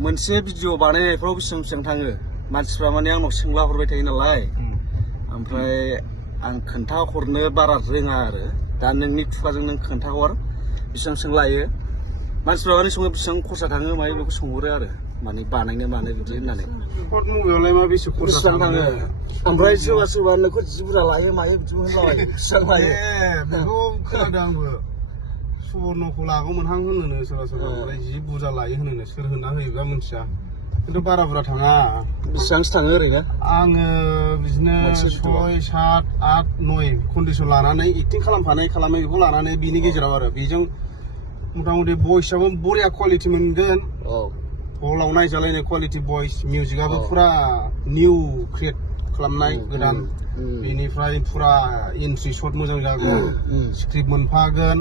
मोनसे भिडिअ बानायनायफ्राव बेसेबां थाङो मानसिफ्रा माने आंनाव सोंला हरबाय थायो नालाय ओमफ्राय आं खोन्थाहरनो बारा रोङा आरो दा नोंनि खुगाजों नों खोन्थाहर बेसेबां लायो मानसिफ्रा माने सङो बेसेबां खरसा थाङो मायो बेखौ सोंहरो आरो माने बानायनो मानो बिदि होननानै सर्ट मुभियावलाय मा बेसे खरसा थाङो ओमफ्राय सोरबा नोंखौ जि बुरजा लायो मायो बिदि होनलाबायो बेसेबां लायो बेखौ खोनादों आंबो सुवर्णखौ लागौमोनहां होनोनो सोरबा ओमफ्राय जि बुरजा लायो होनोनो सोर होना होयोबा मिथिया खिन्थु बारा बुरजा थाङा बेसेबांसो थाङो ओरैनो आङो बिदिनो 6, 7, 8, 9 कन्डिसन लानानै एक्टिं खालामनाय बेखौ लानानै बिनि गेजेराव आरो बेजों मथा मथि भइसआबो बरिया क्वालिटि मोनगोन हलाव नायजालायनाय क्वालिटि भइस मिउजिकआबो फुरा निउ क्रिएट खालामनाय गोदान बेनिफ्राय फुरा एन्ट्रि शट मोजां जागोन स्क्रिप्ट मोनफागोन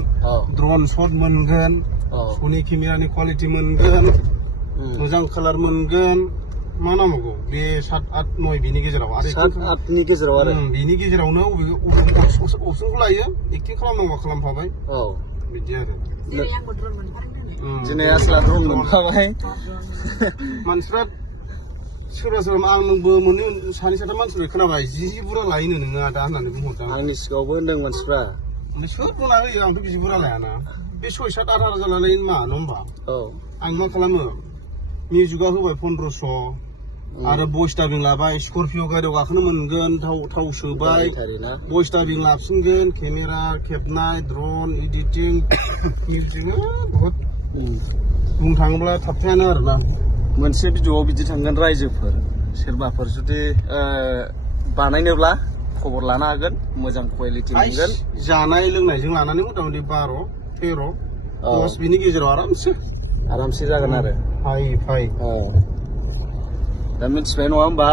ड्रन शट मोनगोन सनि केमेरानि क्वालिटि मोनगोन मोजां कालार मोनगोन मा नांबावगौ बे 7, 8, 9 बिनि गेजेराव आरो 7, 8 नि गेजेराव आरो बिनि गेजेरावनो अबे अपसनखौ लायो एक्टिं खालामनांगौ खालामफाबाय बिदि आरो दिनै आसला ड्रन मोनफाबाय मानसिफ्रा सोरबा आंबो मोननै सानै साथाम मानसिफोर खोनाबाय जि बुरजा लायोनो नोङो आदा होननानै बुंहरदों आंनि सिगाङावबो होनदों मानसिफ्रा सोर बुंना होयो आंथ' बिदि बुरजा लायाना बे 6, 7, 8 हाजार लानाय मा नङा होमबा आं मा खालामो मिउजिकआ होबाय 1500 आरो भइस डाबिं लाबाय स्करपिअ गारियाव गाखोनो मोनगोन थाव सोबाय भइस डाबिं लाफिनगोन केमेरा खेबनाय ड्रन एडिटिं मिउजिक बहुत बुंनो थाङोब्ला थाबथायानो आरोना मोनसे भिडिअआव बिदि थांगोन रायजोफोर सोरबाफोर जुदि बानायनोब्ला खबर लानो हागोन मोजां क्वालिटि मोनगोन जानाय लोंनायजों लानानै मथा मथि 12, 13, 10 बिनि गेजेराव आरामसे जागोन आरो फाय दा मिथिबाय नङा होमबा